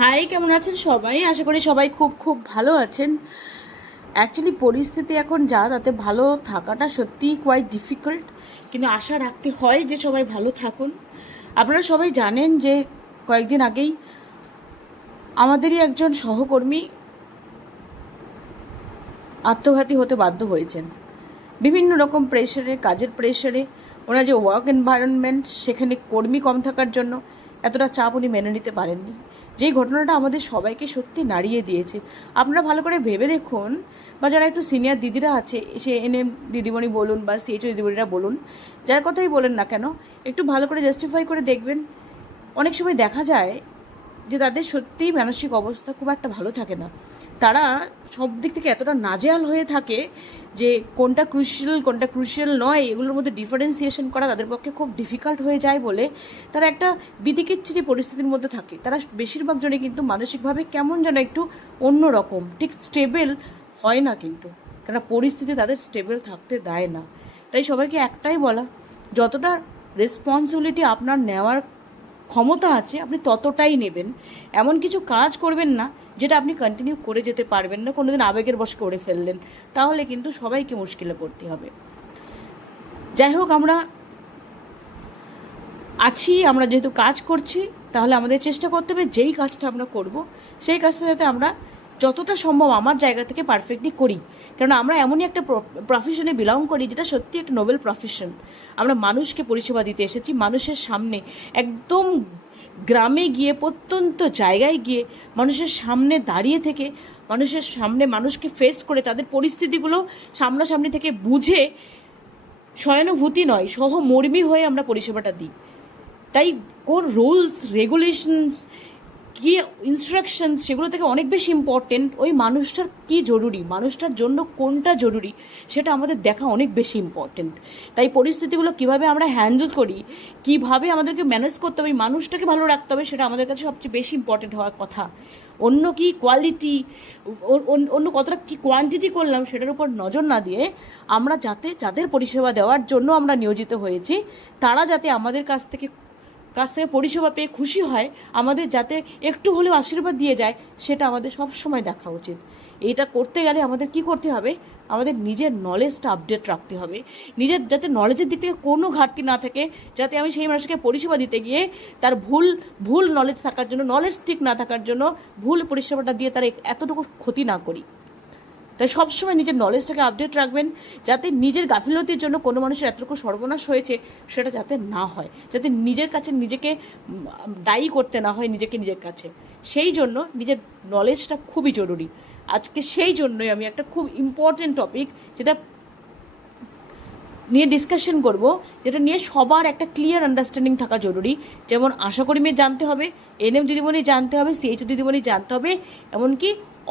High, কেমন আছেন সবাই? আশা করি সবাই খুব খুব ভালো আছেন। অ্যাকচুয়ালি পরিস্থিতি এখন যা, তাতে ভালো থাকাটা সত্যিই কোয়াইট ডিফিকাল্ট, কিন্তু আশা রাখতে হয় যে সবাই ভালো থাকুন। আপনারা সবাই জানেন যে কয়েকদিন আগেই আমাদেরই একজন সহকর্মী আত্মঘাতী হতে বাধ্য হয়েছেন। বিভিন্ন রকম প্রেশারে, কাজের প্রেশারে, ওনার যে ওয়ার্ক এনভায়রনমেন্ট, সেখানে কর্মী কম থাকার জন্য এতটা চাপ উনি মেনে নিতে পারেননি। যেই ঘটনাটা আমাদের সবাইকে সত্যি নাড়িয়ে দিয়েছে। আপনারা ভালো করে ভেবে দেখুন, বা যারা একটু সিনিয়র দিদিরা আছে, সে এনএম দিদিমণি বলুন বা সিএইচও দিদিমণিরা বলুন, যার কথাই বলেন না কেন, একটু ভালো করে জাস্টিফাই করে দেখবেন। অনেক সময় দেখা যায় যে তাদের সত্যিই মানসিক অবস্থা খুব একটা ভালো থাকে না। তারা সব দিক থেকে এতটা নাজেহাল হয়ে থাকে যে কোনটা ক্রুশিয়াল নয়, এগুলোর মধ্যে ডিফারেন্সিয়েশন করা তাদের পক্ষে খুব ডিফিকাল্ট হয়ে যায় বলে তারা একটা বিদিকিচ্ছিরি পরিস্থিতির মধ্যে থাকে। তারা বেশিরভাগ জনে কিন্তু মানসিকভাবে কেমন যেন একটু অন্যরকম, ঠিক স্টেবল হয় না কিন্তু, কেন পরিস্থিতি তাদের স্টেবল থাকতে দেয় না। তাই সবাইকে একটাই বলা, যতটা রেসপন্সিবিলিটি আপনার নেওয়ার ক্ষমতা আছে আপনি ততটাই নেবেন। এমন কিছু কাজ করবেন না যেটা আপনি কন্টিনিউ করে যেতে পারবেন না, কোনোদিন আবেগের বশে করে ফেললেন, তাহলে কিন্তু সবাইকে মুশকিলে পড়তে হবে। যাই হোক, আমরা আছি, আমরা যেহেতু কাজ করছি, তাহলে আমাদের চেষ্টা করতে হবে যেই কাজটা আমরা করব সেই কাজটা যাতে আমরা যতটা সম্ভব আমার জায়গা থেকে পারফেক্টলি করি। কারণ আমরা এমনই একটা প্রফেশনে বিলং করি যেটা সত্যি একটা নোবেল প্রফেশন। আমরা মানুষকে পরিষেবা দিতে এসেছি, মানুষের সামনে, একদম গ্রামে গিয়ে, প্রত্যন্ত জায়গায় গিয়ে মানুষের সামনে দাঁড়িয়ে থেকে, মানুষের সামনে মানুষকে ফেস করে তাদের পরিস্থিতিগুলো সামনাসামনি থেকে বুঝে, সহানুভূতি নয় সহমর্মী হয়ে আমরা পরিষেবাটা দিই। তাই কোন রুলস রেগুলেশনস, কী ইনস্ট্রাকশনস, সেগুলো থেকে অনেক বেশি ইম্পর্টেন্ট ওই মানুষটার কী জরুরি, মানুষটার জন্য কোনটা জরুরি, সেটা আমাদের দেখা অনেক বেশি ইম্পর্টেন্ট। তাই পরিস্থিতিগুলো কিভাবে আমরা হ্যান্ডেল করি, কিভাবে আমাদেরকে ম্যানেজ করতে হবে, মানুষটাকে ভালো রাখতে হবে, সেটা আমাদের কাছে সবচেয়ে বেশি ইম্পর্টেন্ট হওয়ার কথা। অন্য কি কোয়ালিটি, অন্য কতটা কি কোয়ান্টিটি করলাম সেটার উপর নজর না দিয়ে, আমরা যাতে যাদের পরিষেবা দেওয়ার জন্য আমরা নিয়োজিত হয়েছি, তারা যাতে আমাদের কাছ থেকে পরিষেবা পেয়ে খুশি হয়, আমাদের যাতে একটু হলেও আশীর্বাদ দিয়ে যায়, সেটা আমাদের সব সময় দেখা উচিত। এটা করতে গেলে আমাদের কি করতে হবে, আমাদের নিজের নলেজটা আপডেট রাখতে হবে। নিজের যাতে নলেজের দিক থেকে কোনো ঘাটতি না থাকে, যাতে আমি সেই মানুষকে পরিষেবা দিতে গিয়ে তার ভুল ভুল নলেজ থাকার জন্য, নলেজ ঠিক না থাকার জন্য ভুল পরিষেবাটা দিয়ে তার এতটুকু ক্ষতি না করি। তাই সবসময় নিজের নলেজটাকে আপডেট রাখবেন, যাতে নিজের গাফিলতির জন্য কোনো মানুষের এতটুকু সর্বনাশ হয়েছে সেটা যাতে না হয়, যাতে নিজের কাছে নিজেকে দায়ী করতে না হয় নিজের কাছে। সেই জন্য নিজের নলেজটা খুবই জরুরি। আজকে সেই জন্যই আমি একটা খুব ইম্পর্টেন্ট টপিক যেটা নিয়ে ডিসকাশন করব, যেটা নিয়ে সবার একটা ক্লিয়ার আন্ডারস্ট্যান্ডিং থাকা জরুরি। যেমন আশা কর্মীর জানতে হবে, এনএম দিদিমণি জানতে হবে, সিএইচও দিদিমণি জানতে হবে, এমনকি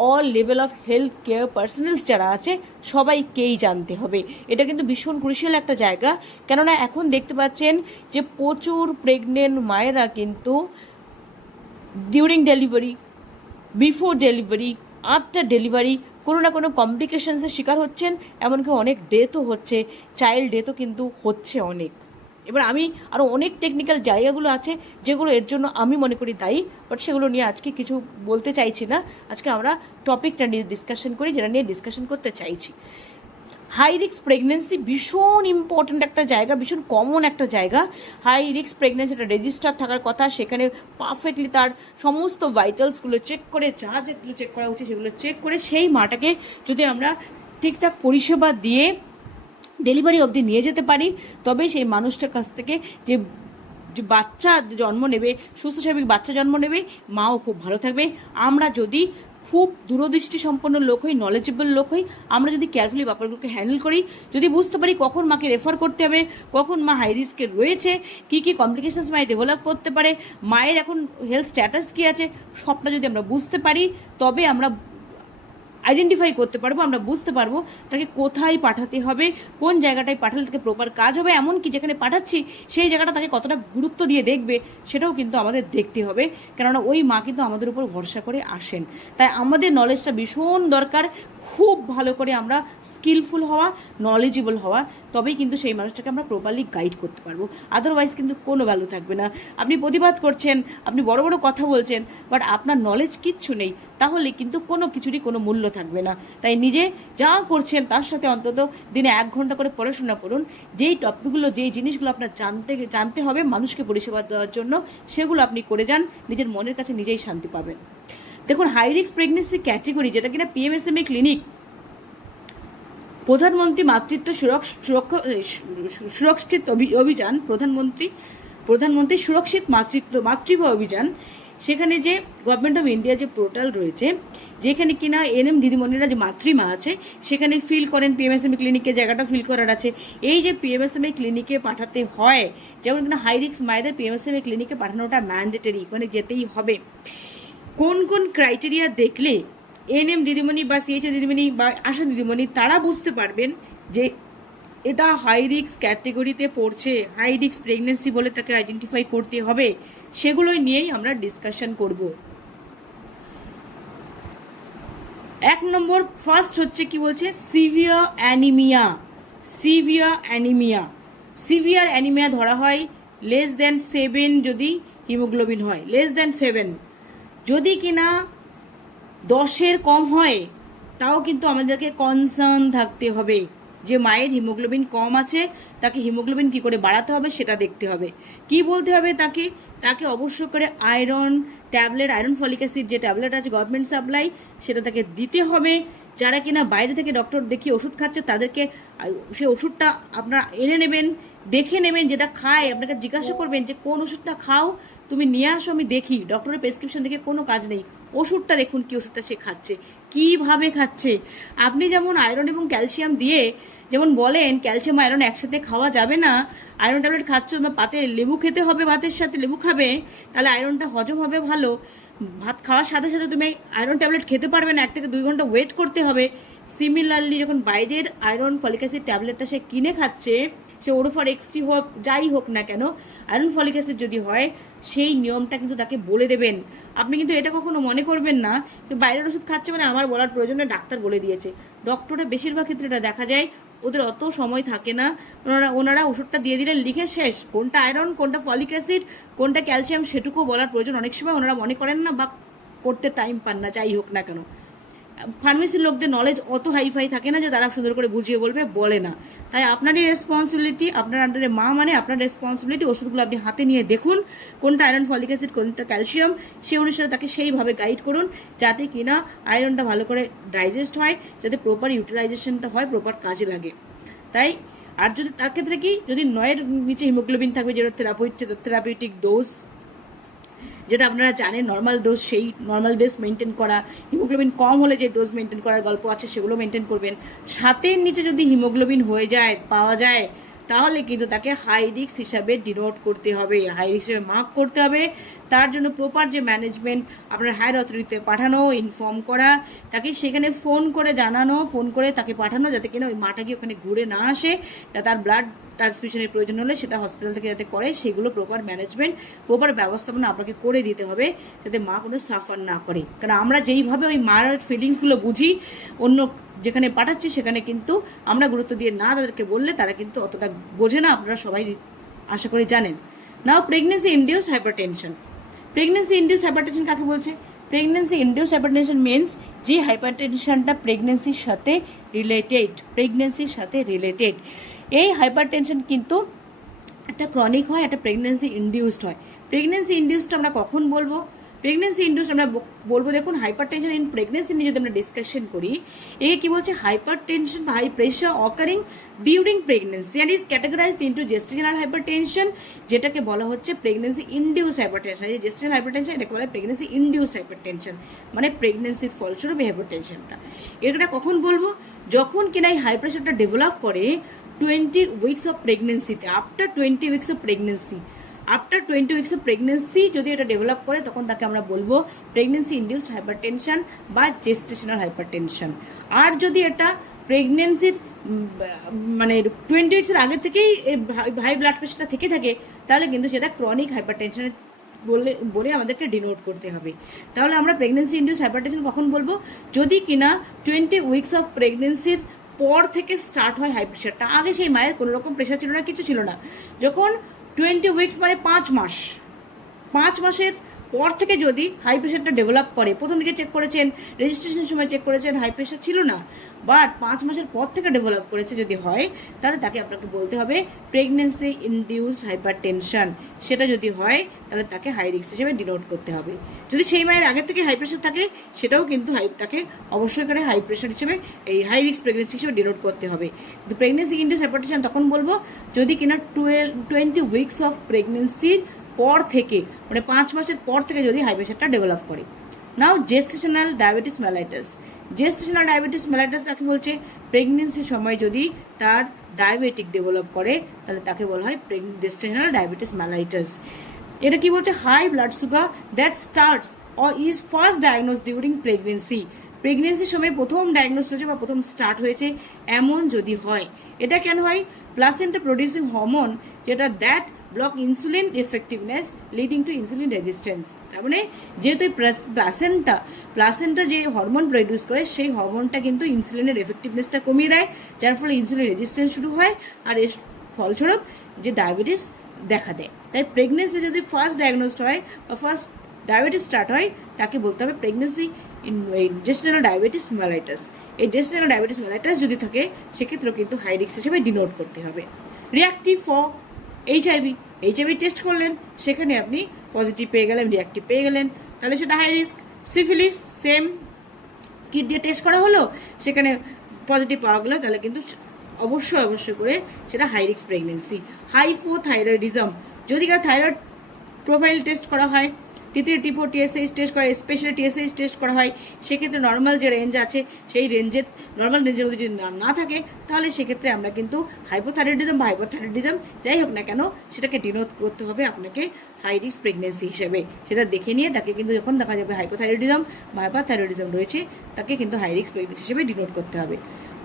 all level of health care personnels যারা আছে সবাইকেই জানতে হবে। এটা কিন্তু ভীষণ ক্রুশিয়াল একটা জায়গা। কেননা এখন দেখতে পাচ্ছেন যে প্রচুর প্রেগনেন্ট মায়েরা কিন্তু during delivery, before delivery, after delivery কোনো না কোনো কমপ্লিকেশনসের শিকার হচ্ছেন, এমনকি অনেক ডেথও হচ্ছে, চাইল্ড ডেথও কিন্তু হচ্ছে অনেক। এবার আমি আরও অনেক টেকনিক্যাল জায়গাগুলো আছে যেগুলো এর জন্য আমি মনে করি দায়ী, বাট সেগুলো নিয়ে আজকে কিছু বলতে চাইছি না। আজকে আমরা টপিকটা নিয়ে ডিসকাশন করি, যেটা নিয়ে ডিসকাশন করতে চাইছি। হাই রিস্ক প্রেগনেন্সি ভীষণ ইম্পর্ট্যান্ট একটা জায়গা, ভীষণ কমন একটা জায়গা। হাই রিস্ক প্রেগনেন্সি একটা রেজিস্টার থাকার কথা, সেখানে পারফেক্টলি তার সমস্ত ভাইটালসগুলো চেক করে, যা যেগুলো চেক করা উচিত সেগুলো চেক করে, সেই মাটাকে যদি আমরা ঠিকঠাক পরিষেবা দিয়ে ডেলিভারি অবধি নিয়ে যেতে পারি, তবে সেই মানুষটার কাছ থেকে যে যে বাচ্চা জন্ম নেবে, সুস্থ স্বাভাবিক বাচ্চা জন্ম নেবে, মাও খুব ভালো থাকবে। আমরা যদি খুব দূরদৃষ্টি সম্পন্ন লোক হই, নলেজেবল লোক হই, আমরা যদি কেয়ারফুলি ব্যাপারগুলোকে হ্যান্ডেল করি, যদি বুঝতে পারি কখন মাকে রেফার করতে হবে, কখন মা হাই রিস্কে রয়েছে, কী কী কমপ্লিকেশনস মায়ের ডেভেলপ করতে পারে, মায়ের এখন হেলথ স্ট্যাটাস কী আছে, সবটা যদি আমরা বুঝতে পারি, তবে আমরা আইডেন্টিফাই করতে পারবো, আমরা বুঝতে পারবো তাকে কোথায় পাঠাতে হবে, কোন জায়গাটায় পাঠালে তাকে প্রপার কাজ হবে, এমনকি যেখানে পাঠাচ্ছি সেই জায়গাটা তাকে কতটা গুরুত্ব দিয়ে দেখবে সেটাও কিন্তু আমাদের দেখতে হবে, কেননা ওই মা কিন্তু আমাদের উপর ভরসা করে আসেন। তাই আমাদের নলেজটা ভীষণ দরকার, খুব ভালো করে আমরা স্কিলফুল হওয়া, নলেজেবল হওয়া, তবেই কিন্তু সেই মানুষটাকে আমরা প্রপারলি গাইড করতে পারবো। আদারওয়াইজ কিন্তু কোনো ভ্যালু থাকবে না। আপনি প্রতিবাদ করছেন, আপনি বড় বড় কথা বলছেন, বাট আপনার নলেজ কিচ্ছু নেই, তাহলে কিন্তু কোনো কিছুরই কোনো মূল্য থাকবে না। তাই নিজে যা করছেন তার সাথে অন্তত দিনে 1 ঘন্টা করে পড়াশোনা করুন। যেই টপিকগুলো, যেই জিনিসগুলো আপনার জানতে হবে মানুষকে পরিষেবা দেওয়ার জন্য, সেগুলো আপনি করে যান, নিজের মনের কাছে নিজেই শান্তি পাবেন। দেখুন, হাই রিস্ক প্রেগনেন্সি ক্যাটেগরি, যেটা কিনা পিএমএসএমই ক্লিনিক, প্রধানমন্ত্রী মাতৃত্ব সুরক্ষিত অভিযান, প্রধানমন্ত্রী সুরক্ষিত মাতৃত্ব অভিযান, সেখানে যে গভর্নমেন্ট অফ ইন্ডিয়া যে পোর্টাল রয়েছে, যেখানে কিনা এনএম দিদিমণিরা যে মাতৃমা আছে সেখানে ফিল করেন, পিএমএসএমই ক্লিনিকে জায়গাটা ফিল করার আছে। এই যে পিএমএসএমই ক্লিনিকে পাঠাতে হয়, যেমন কিনা হাই রিস্ক মায়েদের পিএমএসএমই ক্লিনিকে পাঠানোটা ম্যান্ডেটরি, ওখানে যেতেই হবে। কোন কোন ক্রাইটেরিয়া দেখলে এনএম দিদিমণি বা সিএইচও দিদিমণি বা আশা দিদিমণি তারা বুঝতে পারবেন যে এটা হাই রিস্ক ক্যাটেগরিতে পড়ছে, হাই রিস্ক প্রেগনেন্সি বলে তাকে আইডেন্টিফাই করতে হবে, সেগুলোই নিয়েই আমরা ডিসকাশন করব। 1 নম্বর ফার্স্ট হচ্ছে কি বলছে, সিভিয়ার অ্যানিমিয়া ধরা হয় লেস দেন 7 যদি হিমোগ্লোবিন হয়, লেস দেন 7। যদি কিনা 10-এর কম হয় তাও কিন্তু আমাদেরকে কনসার্ন থাকতে হবে যে মায়ের হিমোগ্লোবিন কম আছে, তাকে হিমোগ্লোবিন কি করে বাড়াতে হবে সেটা দেখতে হবে। কি বলতে হবে তাকে অবশ্য করে iron tablet, iron folic acid যে ট্যাবলেট আছে গভর্নমেন্ট সাপ্লাই, সেটা তাকে দিতে হবে। যারা কিনা বাইরে থেকে ডক্টর দেখিয়ে ওষুধ খাচ্ছে তাদেরকে সেই ওষুধটা আপনারা এনে নেবেন, দেখে নেবেন, যেটা খায় আপনাকে জিজ্ঞাসা করবেন যে কোন ওষুধটা খাও, তুমি নিয়ে আসো আমি দেখি। ডক্টরের প্রেসক্রিপশন দেখে কোনো কাজ নেই, ওষুধটা দেখুন কি ওষুধটা সে খাচ্ছে, কিভাবে খাচ্ছে। আপনি যেমন আয়রন এবং ক্যালসিয়াম দিয়ে যেমন বলেন ক্যালসিয়াম আয়রন একসাথে খাওয়া যাবে না, আয়রন ট্যাবলেট খাচ্ছ পাতে লেবু খেতে হবে, ভাতের সাথে লেবু খাবে, তাহলে আয়রনটা হজম হবে ভালো। ভাত খাওয়ার সাথে সাথে তুমি আয়রন ট্যাবলেট খেতে পারবে না, 1 থেকে 2 ঘন্টা ওয়েট করতে হবে। সিমিলারলি যখন বাইরের আয়রন ফলিক অ্যাসিড ট্যাবলেটটা সে কিনে খাচ্ছে, সে ওরোফার এক্সটি হোক যাই হোক না কেন, আয়রন ফলিক অ্যাসিড যদি হয় সেই নিয়মটা কিন্তু তাকে বলে দেবেন। আপনি কিন্তু এটা কখনো মনে করবেন না যে বাইরের ওষুধ খাচ্ছে মানে আমার বলার প্রয়োজনে ডাক্তার বলে দিয়েছে। ডক্টরের বেশিরভাগ ক্ষেত্রে এটা দেখা যায়, ওদের অত সময় থাকে না, ওনারা ওষুধটা দিয়ে দিলেন, লিখে শেষ। কোনটা আয়রন, কোনটা ফলিক অ্যাসিড, কোনটা ক্যালসিয়াম সেটুকু বলার প্রয়োজন অনেক সময় ওনারা মনে করেন না বা করতে টাইম পান না, যাই হোক না কেন। ফার্মেসির লোকদের নলেজ অত হাইফাই থাকে না যে তারা সুন্দর করে বুঝিয়ে বলে না। তাই আপনারই রেসপন্সিবিলিটি, আপনার আন্ডারে মা মানে আপনার রেসপন্সিবিলিটি, ওষুধগুলো আপনি হাতে নিয়ে দেখুন কোনটা আয়রন ফলিক অ্যাসিড, কোনটা ক্যালসিয়াম, সেই অনুসারে তাকে সেইভাবে গাইড করুন যাতে কিনা আয়রনটা ভালো করে ডাইজেস্ট হয়, যাতে প্রপার ইউটিলাইজেশনটা হয়, প্রপার কাজে লাগে। তাই আর যদি তার ক্ষেত্রে কি, যদি 9-এর নিচে হিমোগ্লোবিন থাকবে, যেটা থেরাপিউটিক ডোজ, যেটা আপনারা জানেন নর্মাল ডোজ, সেই নর্মাল ডোজ মেনটেন করা। হিমোগ্লোবিন কম হলে যে ডোজ মেনটেন করার গল্প আছে সেগুলো মেনটেন করবেন। 7-এর নিচে যদি হিমোগ্লোবিন পাওয়া যায় তাহলে কিন্তু তাকে হাই রিস্ক হিসাবে ডিনোট করতে হবে, হাই রিস্ক হিসাবে মার্ক করতে হবে। তার জন্য প্রপার যে ম্যানেজমেন্ট, আপনার হায়ার অথরিটিতে পাঠানো, ইনফর্ম করা, তাকে সেখানে ফোন করে জানানো, ফোন করে তাকে পাঠানো, যাতে কিনা ওই মাটা গিয়ে ওখানে ঘুরে না আসে, তার ব্লাড ট্রান্সফিউশনের প্রয়োজন হলে সেটা হসপিটাল থেকে যাতে করে, সেগুলো প্রপার ম্যানেজমেন্ট, প্রপার ব্যবস্থাপনা আপনাকে করে দিতে হবে, যাতে মা কোনো সাফার না করে। কারণ আমরা যেইভাবে ওই মার ফিলিংসগুলো বুঝি, অন্য যেখানে পাঠাচ্ছি সেখানে কিন্তু আমরা গুরুত্ব দিয়ে না তাদেরকে বললে তারা কিন্তু অতটা বোঝে না, আপনারা সবাই আশা করি জানেন। Now pregnancy induced hypertension. Pregnancy induced hypertension কাকে বলছে? প্রেগনেন্সি ইনডিউসড হাইপারটেনশন মিনস যে হাইপারটেনশনটা প্রেগনেন্সির সাথে রিলেটেড। এই হাইপারটেনশন কিন্তু একটা ক্রনিক হয়, একটা প্রেগনেন্সি ইনডিউসড হয়। প্রেগনেন্সি ইনডিউসড আমরা কখন বলবো? প্রেগনেন্সি ইনডিউসড আমরা বলবো, দেখুন হাইপারটেনশন ইন প্রেগনেন্সি নিয়ে যদি আমরা ডিসকাশন করি, একে কি বলছে? হাইপারটেনশন বা high pressure occurring during pregnancy and is categorized into gestational hypertension, যেটাকে বলা হচ্ছে প্রেগনেন্সি ইনডিউসড হাইপারটেনশন। এই জেস্টেশনাল হাইপারটেনশন এটাকে বলা হয় প্রেগনেন্সি ইনডিউসড হাইপারটেনশন, মানে প্রেগনেন্সির ফলস্বরূপ হাইপারটেনশনটা। এটা কখন বলবো? যখন কিনা এই হাই প্রেশারটা ডেভেলপ করে 20 উইকস অফ প্রেগনেন্সিতে, after 20 weeks of pregnancy. After 20 weeks of pregnancy যদি এটা ডেভেলপ করে তখন তাকে আমরা বলবো প্রেগনেন্সি ইনডিউসড হাইপারটেনশন বা জেস্টেশনাল হাইপারটেনশন। আর যদি এটা প্রেগনেন্সির মানে 20 উইকসের আগে থেকেই হাই ব্লাড প্রেশারটা থেকে থাকে, তাহলে কিন্তু সেটা ক্রনিক হাইপারটেনশনের বলে আমাদেরকে ডিনোট করতে হবে। তাহলে আমরা প্রেগনেন্সি ইনডিউস হাইপারটেনশন কখন বলবো? যদি কিনা 20 উইকস অফ প্রেগনেন্সির পর থেকে স্টার্ট হয় হাই প্রেশারটা। আগে সেই মায়ের কোনো রকম প্রেশার ছিল না, কিছু ছিল না। যখন 20 উইকস মানে 5 মাস, 5 মাসের পর থেকে যদি হাই প্রেশারটা ডেভেলপ করে, প্রথম দিকে চেক করেছেন, রেজিস্ট্রেশনের সময় চেক করেছেন হাই প্রেশার ছিল না, বাট 5 মাসের পর থেকে ডেভেলপ করেছে যদি হয়, তাহলে তাকে আপনাকে বলতে হবে প্রেগনেন্সি ইনডিউসড হাইপারটেনশন। সেটা যদি হয় তাহলে তাকে হাই রিস্ক হিসেবে ডিনোট করতে হবে। যদি সেই মায়ের আগে থেকে হাই প্রেশার থাকে, সেটাও কিন্তু তাকে অবশ্যই করে হাই প্রেশার হিসেবে, এই হাই রিস্ক প্রেগনেন্সি হিসেবে ডিনোট করতে হবে। কিন্তু প্রেগনেন্সি ইনডিউসড হাইপারটেনশন তখন বলবো যদি কিনা 20 উইকস অফ প্রেগনেন্সির পর থেকে, মানে 5 মাসের পর থেকে যদি হাই প্রেশারটা ডেভেলপ করে। Now gestational diabetes mellitus. Gestational diabetes mellitus কাকে বলছে? প্রেগনেন্সির সময় যদি তার ডায়াবেটিক ডেভেলপ করে, তাহলে তাকে বলা হয় জেস্টেশনাল ডায়াবেটিস মেলাইটাস। এটা কি বলছে? High blood sugar that starts or is first diagnose during pregnancy. প্রেগনেন্সির সময় প্রথম ডায়াগনোজ হয়েছে বা প্রথম স্টার্ট হয়েছে এমন যদি হয়। এটা কেন হয়? প্লাসেন্টা প্রডিউসিং হরমোন যেটা that block insulin effectiveness leading to insulin resistance. তার মানে যেহেতু প্লাসেন্টা যে হরমোন প্রডিউস করে, সেই হরমোনটা কিন্তু ইনসুলিনের এফেক্টিভনেসটা কমিয়ে দেয়, যার ফলে ইনসুলিন রেজিস্ট্যান্স শুরু হয়, আর এর ফলস্বরূপ যে ডায়াবেটিস দেখা দেয়। তাই প্রেগনেন্সি যদি ফার্স্ট ডায়াগনোসড হয় বা ফার্স্ট ডায়াবেটিস স্টার্ট হয়, তাকে বলতে হবে প্রেগনেন্সি জেস্টেশনাল ডায়াবেটিস মেলাইটাস। এই জেস্টেশনাল ডায়াবেটিস মেলাইটাস যদি থাকে, সেক্ষেত্রেও কিন্তু হাই রিস্ক হিসেবে ডিনোট করতে হবে। রিয়াক্টিভ ফর এইচআইভি টেস্ট করলেন, সেখানে আপনি পজিটিভ পেয়ে গেলেন, রিয়াক্টিভ পেয়ে গেলেন, তাহলে সেটা high risk. Syphilis same, kit দিয়ে টেস্ট করা হলো, সেখানে পজিটিভ পাওয়া গেলো, তাহলে কিন্তু অবশ্যই করে সেটা হাই রিস্ক প্রেগনেন্সি। হাইপোথাইরয়েডিজম, যদি কারো থাইরয়েড প্রোফাইল টেস্ট করা হয়, T3 T4 TSH টেস্ট করা, স্পেশালি TSH টেস্ট করা হয়, সেক্ষেত্রে নর্মাল যে রেঞ্জ আছে সেই রেঞ্জের নর্মাল রেঞ্জের মধ্যে যদি না থাকে, তাহলে সেক্ষেত্রে আমরা কিন্তু হাইপোথাইরয়েডিজম বা হাইপোথাইরয়েডিজম যাই হোক না কেন, সেটাকে ডিনোট করতে হবে আপনাকে হাই রিস্ক প্রেগনেন্সি হিসেবে। সেটা দেখে নিয়ে তাকে কিন্তু যখন দেখা যাবে হাইপোথাইরয়েডিজম বা হাইপারথাইরয়েডিজম রয়েছে, তাকে কিন্তু হাই রিস্ক প্রেগনেন্সি হিসেবে ডিনোট করতে হবে।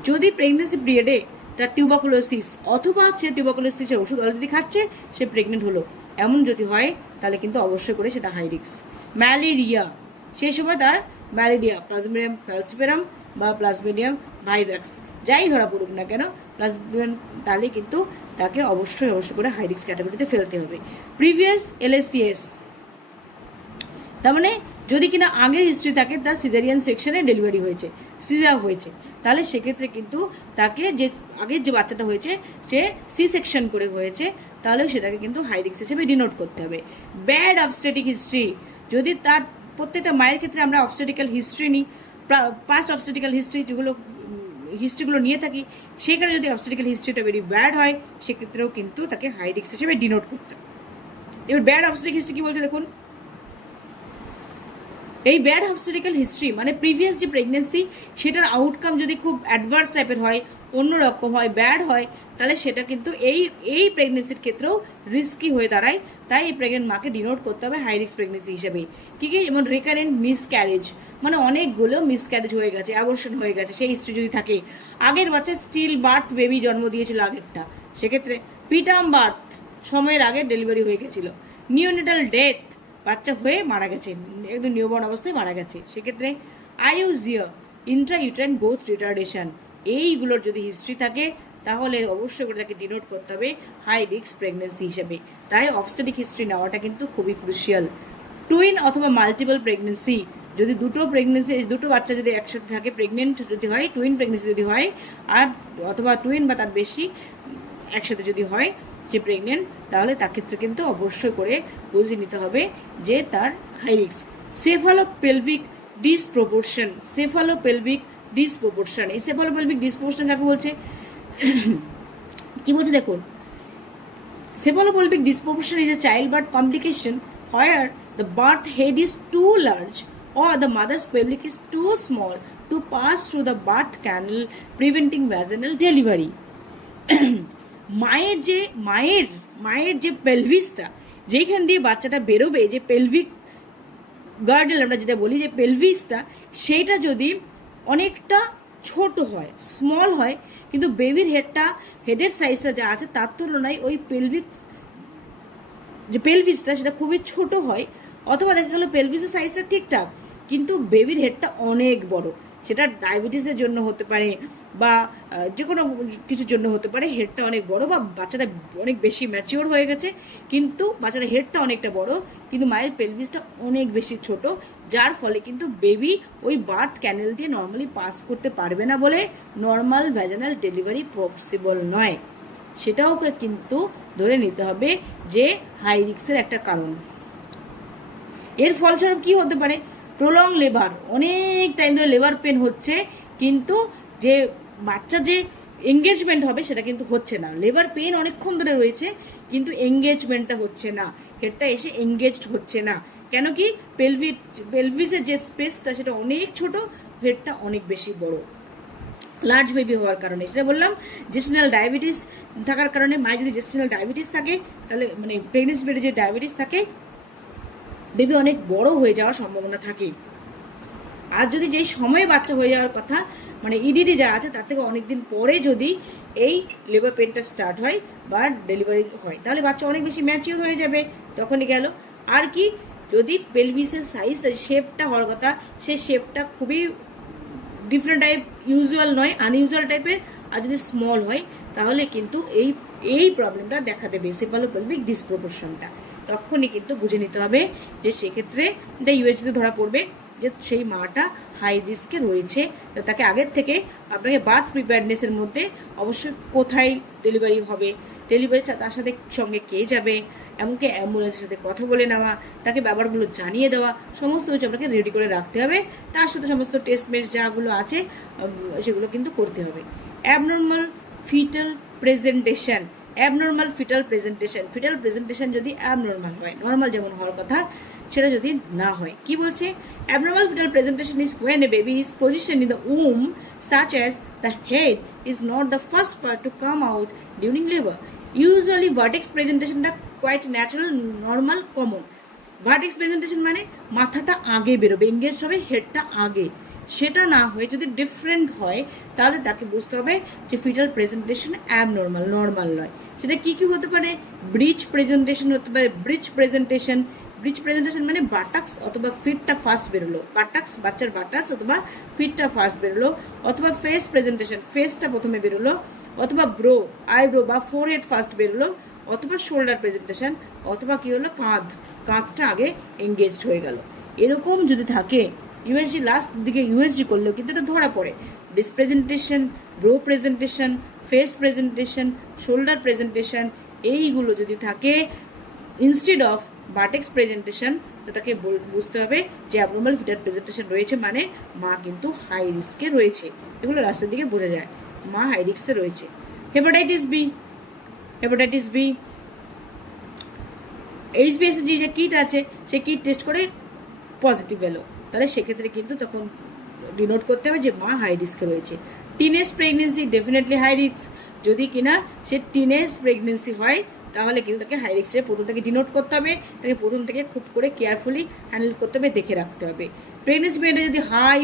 যদি প্রেগনেন্সি পিরিয়ডে তার টিউবাকুলোসিস অথবা সে টিউবাকুলোসিসের ওষুধ অলরেডি খাচ্ছে, সে প্রেগনেন্ট হলো, এমন যদি হয়, তাহলে কিন্তু অবশ্যই করে সেটা হাই রিস্ক। ম্যালেরিয়া, সেই সময় তার ম্যালেরিয়া প্লাজমোডিয়াম ফ্যালসিপারাম বা প্লাজমোডিয়াম ভাইভ্যাক্স যাই ধরা পড়ুক না কেন, প্লাজমোডিয়াম, তাহলে কিন্তু তাকে অবশ্যই করে হাই রিস্ক ক্যাটাগরিতে ফেলতে হবে। প্রিভিয়াস LACS, তার মানে যদি কিনা আগের হিস্ট্রি থাকে, তার সিজারিয়ান সেকশনে ডেলিভারি হয়েছে, সিজার হয়েছে, তাহলে সেক্ষেত্রে কিন্তু তাকে যে আগের যে বাচ্চাটা হয়েছে সে সি সেকশন করে হয়েছে, তাহলে সেটাকে কিন্তু হাই রিস্ক হিসেবে ডিনোট করতে হবে। ব্যাড অবস্টেটিক হিস্ট্রি, যদি তার প্রত্যেকটা মায়ের ক্ষেত্রে আমরা অবস্টেটিক্যাল হিস্ট্রি নিই, পাস্ট অবস্টেটিক্যাল হিস্ট্রিগুলো নিয়ে থাকি, সেখানে যদি অবস্টেটিক্যাল হিস্ট্রিটা ভেরি ব্যাড হয়, সেক্ষেত্রেও কিন্তু তাকে হাই রিস্ক হিসেবে ডিনোট করতে হবে। এবার ব্যাড অবস্টেটিক হিস্ট্রি কি বলছে দেখুন। এই ব্যাড অবস্টেটিক্যাল হিস্ট্রি মানে প্রিভিয়াস যে প্রেগনেন্সি, সেটার আউটকাম যদি খুব অ্যাডভার্স টাইপের হয়, অন্যরকম হয়, ব্যাড হয়, তাহলে সেটা কিন্তু এই প্রেগনেন্সির ক্ষেত্রেও রিস্কি হয়ে দাঁড়ায়। তাই এই প্রেগনেন্ট মাকে ডিনোট করতে হবে হাই রিস্ক প্রেগনেন্সি হিসেবে। কী যেমন রিকারেন্ট মিসক্যারেজ, মানে অনেকগুলো মিসক্যারেজ হয়ে গেছে, অ্যাবর্শন হয়ে গেছে, সেই হিস্ট্রি যদি থাকে। আগের বাচ্চা স্টিল বার্থ বেবি জন্ম দিয়েছিল আগেরটা, সেক্ষেত্রে প্রিটার্ম বার্থ, সময়ের আগে ডেলিভারি হয়ে গেছিলো। নিওনেটাল ডেথ, বাচ্চা হয়ে মারা গেছে, একদম নিউবর্ন অবস্থায় মারা গেছে, সেক্ষেত্রে আইউজিয়া, ইন্ট্রাইউট্রাইন গ্রোথ রিটার্ডেশন, এইগুলোর যদি হিস্ট্রি থাকে, তাহলে অবশ্যই করে তাকে ডিনোট করতে হবে হাই রিস্ক প্রেগনেন্সি হিসেবে। তাই অবস্টেটিক হিস্ট্রি নেওয়াটা কিন্তু খুবই ক্রুশিয়াল। টুইন অথবা মাল্টিপল প্রেগনেন্সি, যদি দুটো বাচ্চা যদি একসাথে থাকে, প্রেগনেন্ট যদি হয়, টুইন প্রেগনেন্সি যদি হয়, আর অথবা টুইন বা তার বেশি একসাথে যদি হয় যে প্রেগনেন্ট, তাহলে তার ক্ষেত্রে কিন্তু অবশ্যই করে বুঝে নিতে হবে যে তার হাই রিস্ক। সেফালোপেলভিক ডিসপ্রপোর্শন, এই সেফালোপেলভিক ডিসপ্রপোর্শন কাকে বলছে কি বলছে দেখুন। Cephalopelvic disproportion is a childbirth complication where the birth head is too large or the mother's pelvic is too small to pass through the birth canal, preventing vaginal delivery. মায়ের যে পেলভিসটা, যেইখান দিয়ে বাচ্চাটা বেরোবে, যে পেলভিক গার্ডেল আমরা যেটা বলি, যে পেলভিক্সটা, সেইটা যদি অনেকটা ছোট হয়, স্মল হয়, কিন্তু বেবির হেডের সাইজটা যা আছে তার তুলনায় ওই যে পেলভিসটা সেটা খুবই ছোট হয়, অথবা দেখা গেল পেলভিসের সাইজটা ঠিকঠাক কিন্তু বেবির হেডটা অনেক বড়, সেটা ডায়াবেটিসের জন্য হতে পারে বা যে কোনো কিছুর জন্য হতে পারে, হেডটা অনেক বড়, বা বাচ্চাটা অনেক বেশি ম্যাচিওর হয়ে গেছে কিন্তু বাচ্চাটা হেডটা অনেকটা বড় কিন্তু মায়ের পেলভিসটা অনেক বেশি ছোট, যার ফলে কিন্তু বেবি ওই বার্থ ক্যানেল দিয়ে নর্মালি পাস করতে পারবে না বলে নর্মাল ভ্যাজানাল ডেলিভারি পসিবল নয়। সেটাও কিন্তু ধরে নিতে হবে যে হাই রিস্কের একটা কারণ। এর ফলস্বরূপ কি হতে পারে? প্রলং লেবার, অনেক টাইম ধরে লেবার পেন হচ্ছে কিন্তু যে বাচ্চা যে এঙ্গেজমেন্ট হবে সেটা কিন্তু হচ্ছে না। লেবার পেন অনেকক্ষণ ধরে রয়েছে কিন্তু এঙ্গেজমেন্টটা হচ্ছে না, হেডটা এসে এঙ্গেজড হচ্ছে না। কেন কি? পেলভিসের যে স্পেসটা সেটা অনেক ছোট, হেডটা অনেক বেশি বড়, লার্জ বেবি হওয়ার কারণে। সেটা বললাম জেস্টিনাল ডায়াবেটিস থাকার কারণে, মায়ের যদি জেস্টিনাল ডায়াবেটিস থাকে তাহলে মানে প্রেগনেন্সি বেডে যে ডায়াবেটিস থাকে, বেবি অনেক বড় হয়ে যাওয়ার সম্ভাবনা থাকে। আর যদি যেই সময়ে বাচ্চা হয়ে যাওয়ার কথা, মানে ইডিডি যা আছে তার থেকে অনেকদিন পরে যদি এই লেবার পেনটা স্টার্ট হয় বা ডেলিভারি হয়, তাহলে বাচ্চা অনেক বেশি ম্যাচিওর হয়ে যাবে, তখনই গেল। আর কি, যদি পেলভিসের সাইজ শেপটা হওয়ার কথা, সে শেপটা খুবই ডিফারেন্ট টাইপ, ইউজুয়াল নয়, আনইউজুয়াল টাইপের, আর যদি স্মল হয় তাহলে কিন্তু এই প্রবলেমটা দেখা দেবে, সেফালোপেলভিক ডিসপ্রপোর্শনটা। তখনই কিন্তু বুঝে নিতে হবে যে সেক্ষেত্রে এটা ইউএসজিতে ধরা পড়বে যে সেই মাটা হাই রিস্কে রয়েছে। তাকে আগের থেকে আপনাকে বার্থ প্রিপেয়ারনেসের মধ্যে অবশ্যই কোথায় ডেলিভারি হবে, ডেলিভারি তার সাথে সঙ্গে কে যাবে, এমনকি অ্যাম্বুলেন্সের সাথে কথা বলে নেওয়া, তাকে ব্যাপারগুলো জানিয়ে দেওয়া, সমস্ত কিছু আপনাকে রেডি করে রাখতে হবে। তার সাথে সমস্ত টেস্ট মেস্ট যাগুলো আছে সেগুলো কিন্তু করতে হবে। Abnormal fetal presentation, abnormal fetal presentation যদি অ্যাবনর্মাল হয়, নর্মাল যেমন হওয়ার কথা সেটা যদি না হয়, কি বলছে? Abnormal fetal presentation is when a baby is positioned in the womb such as the head is not the first part to come out during labor. Usually vertex presentation টা quite natural, normal, common. Vertex presentation মানে মাথাটা আগে বেরোবে, engage হবে, হেডটা আগে। সেটা না হয়ে যদি ডিফারেন্ট হয় তাহলে তাকে বুঝতে হবে যে ফিটাল প্রেজেন্টেশন অ্যাবনর্মাল, নর্মাল নয়। সেটা কি কি হতে পারে? ব্রিচ প্রেজেন্টেশন হতে পারে, ব্রিচ প্রেজেন্টেশন মানে বাটাক্স অথবা ফিটটা ফার্স্ট বেরোলো, বাচ্চার বাটাক্স অথবা ফিটটা ফার্স্ট বেরোলো, অথবা ফেস প্রেজেন্টেশন, ফেসটা প্রথমে বেরোলো, অথবা আইব্রো বা ফোরহেড ফার্স্ট বেরোলো, অথবা শোল্ডার প্রেজেন্টেশন, অথবা কি হলো কাঁধটা আগে এঙ্গেজড হয়ে গেল। এরকম যদি থাকে, ইউএসজি লাস্ট দিকে ইউএসজি করলেও কিন্তু এটা ধরা পড়ে। ডিস presentation, brow presentation, face presentation, shoulder presentation, এইগুলো যদি থাকে ইনস্টেড অফ বাটেক্স প্রেজেন্টেশন, তো তাকে বুঝতে হবে যে অ্যাবনর্মাল ফিটাল প্রেজেন্টেশন রয়েছে, মানে মা কিন্তু হাই রিস্কে রয়েছে। এগুলো রাস্তার দিকে বোঝা যায় মা হাই রিস্কে রয়েছে। হেপাটাইটিস বি, HbSg যে কিট আছে সেই কিট টেস্ট করে পজিটিভ এলো, তাহলে সেক্ষেত্রে কিন্তু তখন ডিনোট করতে হবে যে মা হাই রিস্কে রয়েছে। Teenage pregnancy definitely high risk, যদি কিনা সে টিনেজ প্রেগনেন্সি হয় তাহলে কিন্তু তাকে হাই রিস্কে প্রথম থেকে ডিনোট করতে হবে, তাকে প্রথম থেকে খুব করে কেয়ারফুলি হ্যান্ডেল করতে হবে, দেখে রাখতে হবে। প্রেগনেন্সি পিরিয়ডে যদি হাই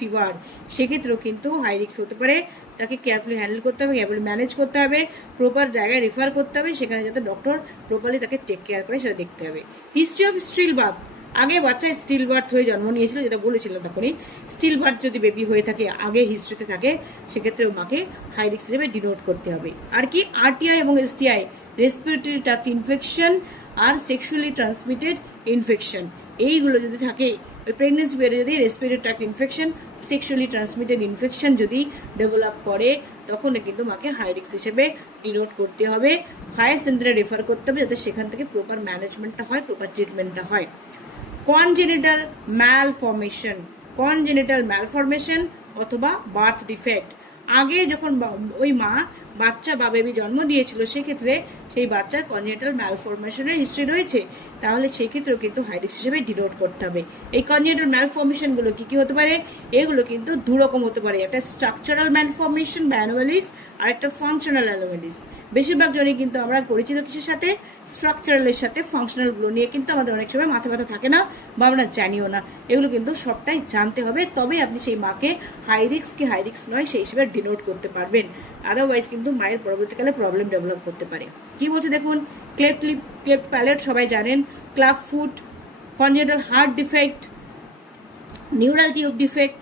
ফিভার সেক্ষেত্রেও কিন্তু হাই রিস্ক হতে পারে, তাকে কেয়ারফুলি হ্যান্ডেল করতে হবে, কেয়ারফুলি ম্যানেজ করতে হবে, প্রপার জায়গায় রেফার করতে হবে, সেখানে যাতে ডক্টর প্রপারলি তাকে টেক কেয়ার করে সেটা দেখতে হবে। হিস্ট্রি অফ স্টিল বার্থ, আগে বাচ্চা স্টিল বার্থ হয়ে জন্ম নিয়েছিল, যেটা বলেছিলাম তখনই, স্টিল বার্থ যদি বেবি হয়ে থাকে, আগে হিস্ট্রিতে থাকে, সেক্ষেত্রে মাকে হাই রিস্ক হিসেবে ডিনোট করতে হবে। আর কি, আরটিআই এবং এসটিআই, রেসপিরেটরি ট্র্যাক্ট ইনফেকশন আর সেক্সুয়ালি ট্রান্সমিটেড ইনফেকশন, এইগুলো যদি থাকে ওই প্রেগনেন্সি পিরিয়ডে, যদি respiratory tract infection, sexually transmitted infection যদি ডেভেলপ করে, তখন কিন্তু মাকে হাই রিস্ক হিসেবে ডিনোট করতে হবে, হায়ার সেন্টারে রেফার করতে হবে, যাতে সেখান থেকে প্রপার ম্যানেজমেন্টটা হয়, প্রপার ট্রিটমেন্টটা হয়। কনজেনিটাল ম্যালফরমেশন অথবা বার্থ ডিফেক্ট, আগে যখন ওই মা বাচ্চা বা বেবি জন্ম দিয়েছিল সেক্ষেত্রে সেই বাচ্চার কনজেনিটাল ম্যালফরমেশনের হিস্ট্রি রয়েছে, তাহলে সেই ক্ষেত্রেও কিন্তু হাই রিস্ক হিসেবে ডিনোট করতে হবে। এই কনজেনিটাল ম্যালফরমেশনগুলো কী কী হতে পারে? এগুলো কিন্তু দুরকম হতে পারে, একটা স্ট্রাকচারাল ম্যালফরমেশন বা অ্যানোমালিস, আর একটা ফাংশনাল অ্যানোমালিস। বেশিরভাগ জনই কিন্তু আমরা পরিচিত কিসের সাথে? স্ট্রাকচারালের সাথে। ফাংশনালগুলো নিয়ে কিন্তু আমাদের অনেক সময় মাথা ব্যথা থাকে না বা আমরা জানিও না। এগুলো কিন্তু সবটাই জানতে হবে, তবেই আপনি সেই মাকে হাই রিস্ক কি হাই রিস্ক নয় সেই হিসেবে ডিনোট করতে পারবেন। আদারওয়াইজ কিন্তু মায়ের পরবর্তীকালে প্রবলেম ডেভেলপ করতে পারে। কি বলছে দেখুন, ক্লেফট লিপ, ক্লেফট প্যালেট সবাই জানেন, club foot, congenital heart defect, neural tube defect,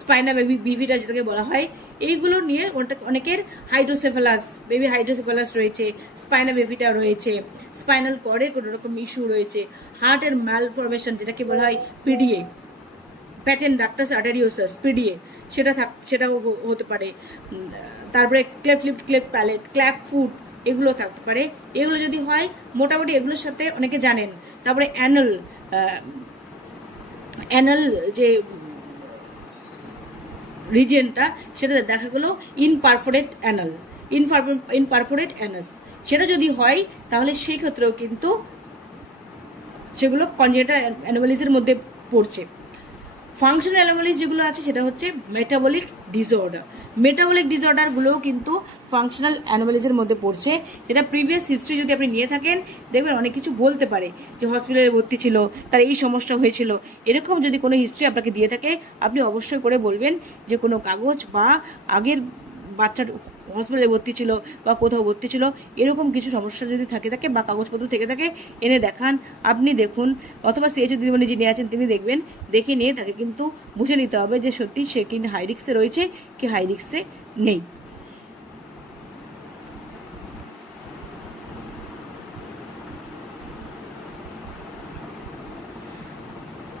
spina bifida যেটাকে বলা হয়, এইগুলো নিয়ে অনেকের হাইড্রোসেফালাস, বেবি হাইড্রোসেফালাস রয়েছে, স্পাইনা বেভিটা রয়েছে, স্পাইনাল কর্ডে কোনো রকম ইস্যু রয়েছে, হার্টের ম্যালফরমেশন যেটাকে বলা হয় PDA, patent ductus arteriosus, PDA, সেটাও হতে পারে। তারপরে cleft lip, cleft palate, club foot, এগুলো থাকতে পারে। এগুলো যদি হয় মোটামুটি এগুলোর সাথে অনেকে জানেন। তারপরে অ্যানাল যে রিজনটা, সেটা দেখা গেলো ইনপারফোরেট অ্যানাস, সেটা যদি হয় তাহলে সেই ক্ষেত্রেও কিন্তু সেগুলো কনজেনিটাল অ্যানোমালিসের মধ্যে পড়ছে। ফাংশনাল অ্যানোমালিস যেগুলো আছে সেটা হচ্ছে মেটাবলিক ডিসঅর্ডারগুলোও কিন্তু ফাংশনাল অ্যানোমালিসের মধ্যে পড়ছে। যেটা প্রিভিয়াস হিস্ট্রি যদি আপনি নিয়ে থাকেন দেখবেন অনেক কিছু বলতে পারে, যে হসপিটালে ভর্তি ছিল, তার এই সমস্যা হয়েছিল, এরকম যদি কোনো হিস্ট্রি আপনাকে দিয়ে থাকে আপনি অবশ্যই করে বলবেন যে কোনো কাগজ বা আগের বাচ্চার হসপিটালে ভর্তি ছিল বা কোথাও ভর্তি ছিল, এরকম কিছু সমস্যা যদি থাকে বা কাগজপত্র থেকে থাকে এনে দেখান, আপনি দেখুন, অথবা সে যদি দিদিমণি যিনি আছেন তিনি দেখবেন, দেখে নিয়ে তাকে কিন্তু বুঝে নিতে হবে যে সত্যি সে কিন্তু হাই রিস্কে রয়েছে কি হাই রিস্কে নেই।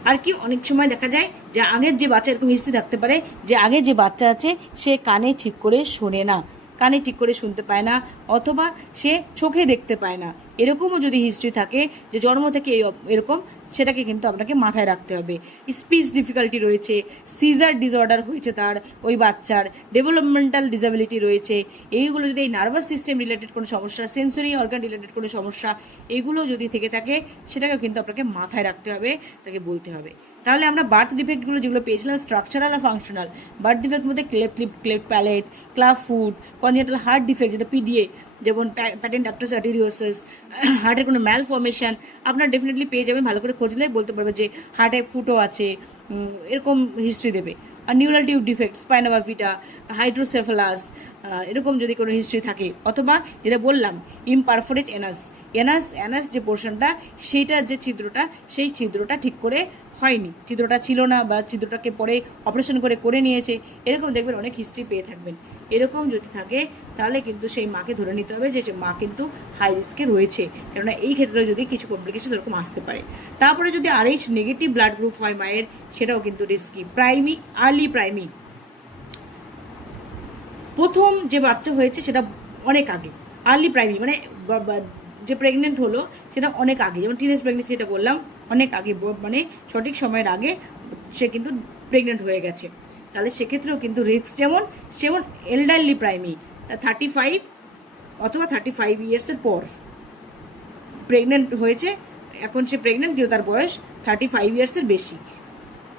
আর কি অনেক সময় দেখা যায় যে আগের যে বাচ্চা, এরকম হিস্ট্রি থাকতে পারে যে আগের যে বাচ্চা আছে সে কানে ঠিক করে শোনে না, কানে ঠিক করে শুনতে পায় না, অথবা সে চোখে দেখতে পায় না, এরকমও যদি হিস্ট্রি থাকে যে জন্ম থেকে এরকম, সেটাকে কিন্তু আপনাকে মাথায় রাখতে হবে। স্পিচ ডিফিকাল্টি রয়েছে, সিজার ডিসঅর্ডার হয়েছে তার ওই বাচ্চার, ডেভেলপমেন্টাল ডিসএবিলিটি রয়েছে, এইগুলো যদি এই নার্ভাস সিস্টেম রিলেটেড কোনো সমস্যা, সেন্সরি অর্গান রিলেটেড কোনো সমস্যা, এগুলো যদি থেকে থাকে সেটাকেও কিন্তু আপনাকে মাথায় রাখতে হবে, তাকে বলতে হবে। তাহলে আমরা বার্থ ডিফেক্টগুলো যেগুলো পেয়েছিলাম স্ট্রাকচারাল আর ফাংশনাল, বার্থ ডিফেক্ট মধ্যে cleft lip, cleft palate, club foot, congenital heart defect যেটা পিডিএ, যেমন প্যাটেন্ট ডাক্টাস আর্টেরিওসাস, হার্টের কোনো ম্যালফরমেশন আপনার ডেফিনেটলি পেয়ে যাবেন, ভালো করে খোঁজলে বলতে পারবে যে হার্টে ফুটো আছে, এরকম হিস্ট্রি দেবে। আর neural tube defect, spina bifida, hydrocephalus, এরকম যদি কোনো হিস্ট্রি থাকে, অথবা যেটা বললাম ইমপারফোরেট অ্যানাস যে পোর্শনটা, সেইটার যে ছিদ্রটা, সেই ছিদ্রটা ঠিক করে হয়নি, ছিদ্রটা ছিল না বা ছিদ্রটাকে পরে অপারেশন করে নিয়েছে, এরকম দেখবেন অনেক হিস্ট্রি পেয়ে থাকবেন। এরকম যদি থাকে তাহলে কিন্তু সেই মাকে ধরে নিতে হবে যে মা কিন্তু হাই রিস্কে রয়েছে, কেননা এই ক্ষেত্রে যদি কিছু কমপ্লিকেশন এরকম আসতে পারে। তারপরে যদি RH নেগেটিভ ব্লাড গ্রুপ হয় মায়ের, সেটাও কিন্তু রিস্কি। আর্লি প্রাইমি, প্রথম যে বাচ্চা হয়েছে সেটা অনেক আগে, আর্লি প্রাইমি মানে যে প্রেগনেন্ট হলো সেটা অনেক আগে, যেমন টিনেজ প্রেগনেন্সি যেটা বললাম অনেক আগে, মানে সঠিক সময়ের আগে সে কিন্তু প্রেগনেন্ট হয়ে গেছে, তাহলে সেক্ষেত্রেও কিন্তু রিস্ক যেমন এল্ডারলি প্রাইমি 35 অথবা 35 ইয়ার্সের পর প্রেগনেন্ট হয়েছে, এখন সে প্রেগনেন্ট কিন্তু তার বয়স 35 ইয়ার্সের বেশি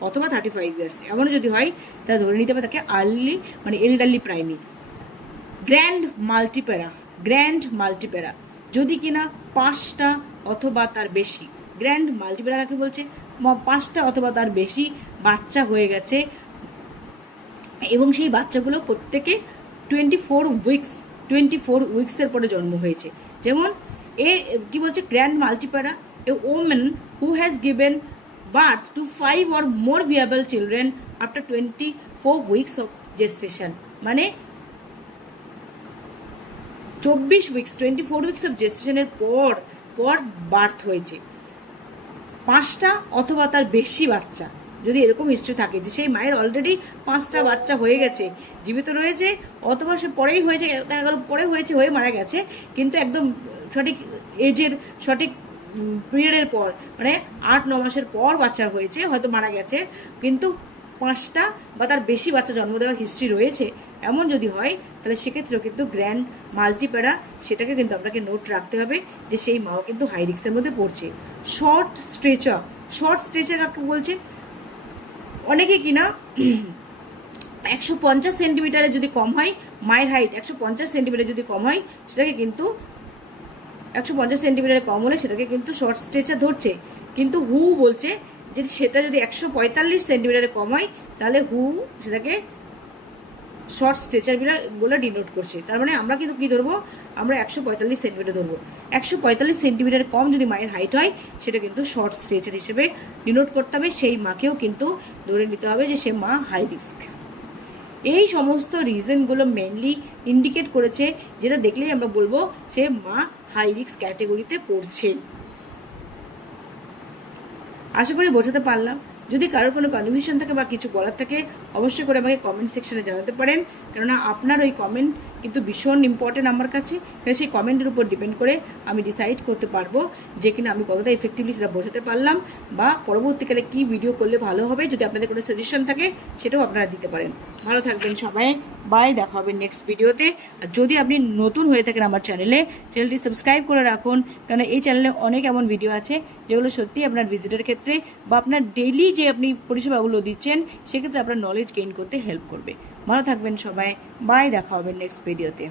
অথবা 35 ইয়ার্স, এমনও যদি হয় তাহলে ধরে নিতে হবে তাকে আর্লি মানে এল্ডারলি প্রাইমি। গ্র্যান্ড মাল্টিপেরা যদি কিনা 5টা অথবা তার বেশি, গ্র্যান্ড মাল্টিপেরা কাকে বলছে, 5টা অথবা তার বেশি বাচ্চা হয়ে গেছে এবং সেই বাচ্চাগুলো প্রত্যেকে 24 উইক্সের পরে জন্ম হয়েছে। যেমন কি বলছে, grand multipara, a woman who has given birth to 5 or more viable children after 24 weeks of gestation, মানে 24 উইকস অফ জেস্টেশনের পর বার্থ হয়েছে, 5টা অথবা তার বেশি বাচ্চা যদি এরকম হিস্ট্রি থাকে যে সেই মায়ের অলরেডি 5টা বাচ্চা হয়ে গেছে, জীবিত রয়েছে, অথবা সে পরেই হয়েছে, দেখা গেল পরে হয়েছে হয়ে মারা গেছে, কিন্তু একদম সঠিক এজের সঠিক পিরিয়ডের পর মানে 8-9 মাসের পর বাচ্চা হয়েছে, হয়তো মারা গেছে, কিন্তু 5টা বা তার বেশি বাচ্চা জন্ম দেওয়ার হিস্ট্রি রয়েছে, এমন যদি হয় তাহলে সেক্ষেত্রেও কিন্তু গ্র্যান্ড মাল্টিপ্যারা সেটাকে কিন্তু আপনাকে নোট রাখতে হবে যে সেই মাও কিন্তু হাই রিস্কের মধ্যে পড়ছে। শর্ট স্ট্রেচার কাকে বলছে? অনেকে কিনা 150 সেন্টিমিটারে যদি কম হয়, মায়ের হাইট 150 সেন্টিমিটার যদি কম হয়, সেটাকে কিন্তু 150 সেন্টিমিটারে কম হলে সেটাকে কিন্তু শর্ট স্ট্রেচার ধরছে। কিন্তু হু বলছে যে সেটা যদি 145 সেন্টিমিটারে কম হয়, তাহলে হু সেটাকে শর্ট স্ট্রেচার বলে ডিনোট করছে। তার মানে আমরা কিন্তু কী ধরবো? আমরা 145 সেন্টিমিটার ধরবো। 145 সেন্টিমিটার কম যদি মায়ের হাইট হয়, সেটা কিন্তু শর্ট স্ট্রেচার হিসেবে ডিনোট করতে হবে। সেই মাকেও কিন্তু ধরে নিতে হবে যে সে মা হাই রিস্ক। এই সমস্ত রিজনগুলো মেনলি ইন্ডিকেট করেছে, যেটা দেখলেই আমরা বলবো সে মা হাই রিস্ক ক্যাটেগরিতে পড়ছে। আশা করি বোঝাতে পারলাম। যদি কারোর কোনো কনফিউশন থাকে বা কিছু বলার থাকে, অবশ্যই করে আমাকে কমেন্ট সেকশনে জানাতে পারেন, কেননা আপনার ওই কমেন্ট কিন্তু ভীষণ ইম্পর্টেন্ট আমার কাছে। কারণ সেই কমেন্টের উপর ডিপেন্ড করে আমি ডিসাইড করতে পারবো যে কিনা আমি কতটা এফেক্টিভলি সেটা বোঝাতে পারলাম, বা পরবর্তীকালে কী ভিডিও করলে ভালো হবে। যদি আপনাদের কোনো সাজেশন থাকে সেটাও আপনারা দিতে পারেন। ভালো থাকবেন সবাই, বাই, দেখা হবে নেক্সট ভিডিওতে। আর যদি আপনি নতুন হয়ে থাকেন আমার চ্যানেলটি সাবস্ক্রাইব করে রাখুন, কারণ এই চ্যানেলে অনেক এমন ভিডিও আছে যেগুলো সত্যি আপনার ভিজিটের ক্ষেত্রে বা আপনার ডেইলি যে আপনি পরিষেবাগুলো দিচ্ছেন সেক্ষেত্রে আপনার নলেজ গেইন করতে হেল্প করবে। ভালো থাকবেন সবাই, বাই, দেখা হবে নেক্সট ভিডিওতে।